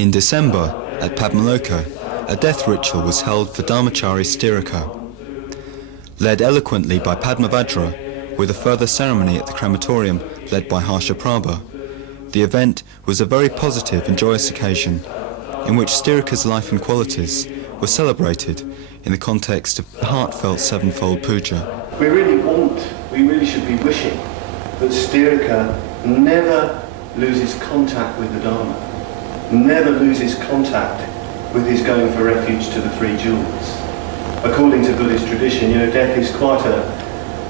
In December, at Padmaloka, a death ritual was held for Dharmachari Sthiraka. Led eloquently by Padmavajra, with a further ceremony at the crematorium led by Harsha Prabha, the event was a very positive and joyous occasion in which Sthiraka's life and qualities were celebrated in the context of heartfelt sevenfold puja. We really should be wishing that Sthiraka never loses contact with the Dharma, never loses contact with his going for refuge to the three jewels. According to Buddhist tradition, death is quite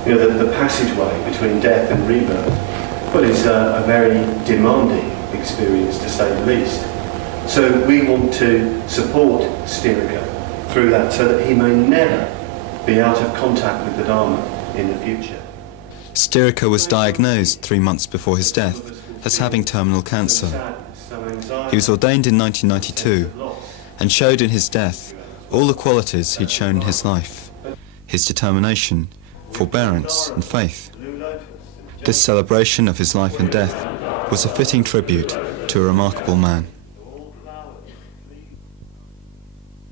the passageway between death and rebirth, but it's a very demanding experience, to say the least. So we want to support Sthiraka through that, so that he may never be out of contact with the Dharma in the future. Sthiraka was diagnosed 3 months before his death as having terminal cancer. He was ordained in 1992 and showed in his death all the qualities he'd shown in his life: his determination, forbearance and faith. This celebration of his life and death was a fitting tribute to a remarkable man.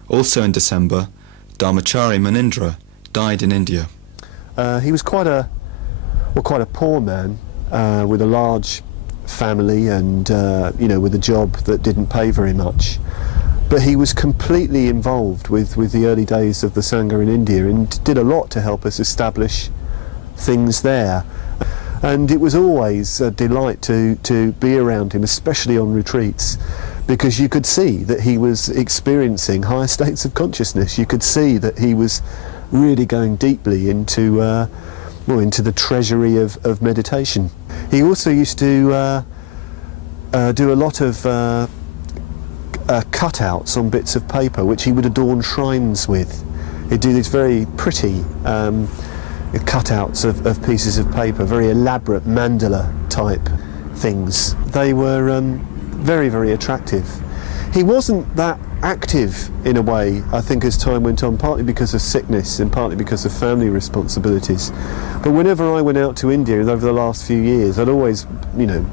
Also in December, Dharmachari Munindra died in India. He was quite a poor man with a large family and with a job that didn't pay very much. But he was completely involved with the early days of the Sangha in India and did a lot to help us establish things there. And it was always a delight to be around him, especially on retreats, because you could see that he was experiencing higher states of consciousness. You could see that he was really going deeply into the treasury of meditation. He also used to do a lot of cutouts on bits of paper, which he would adorn shrines with. He'd do these very pretty cutouts of pieces of paper, very elaborate mandala type things. They were very, very attractive. He wasn't that active in a way, I think, as time went on, partly because of sickness and partly because of family responsibilities. But whenever I went out to India over the last few years, I'd always,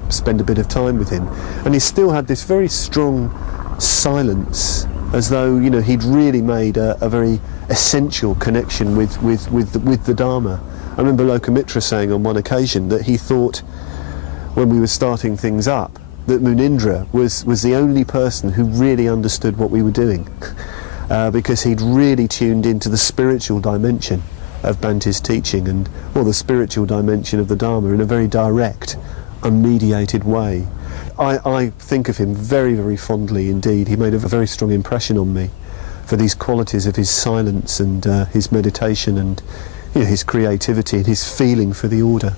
spend a bit of time with him. And he still had this very strong silence, as though, he'd really made a very essential connection with the Dharma. I remember Lokamitra saying on one occasion that he thought, when we were starting things up, that Munindra was the only person who really understood what we were doing, because he'd really tuned into the spiritual dimension of Bhante's teaching and the spiritual dimension of the Dharma in a very direct, unmediated way. I think of him very, very fondly indeed. He made a very strong impression on me for these qualities of his silence and his meditation and his creativity and his feeling for the order.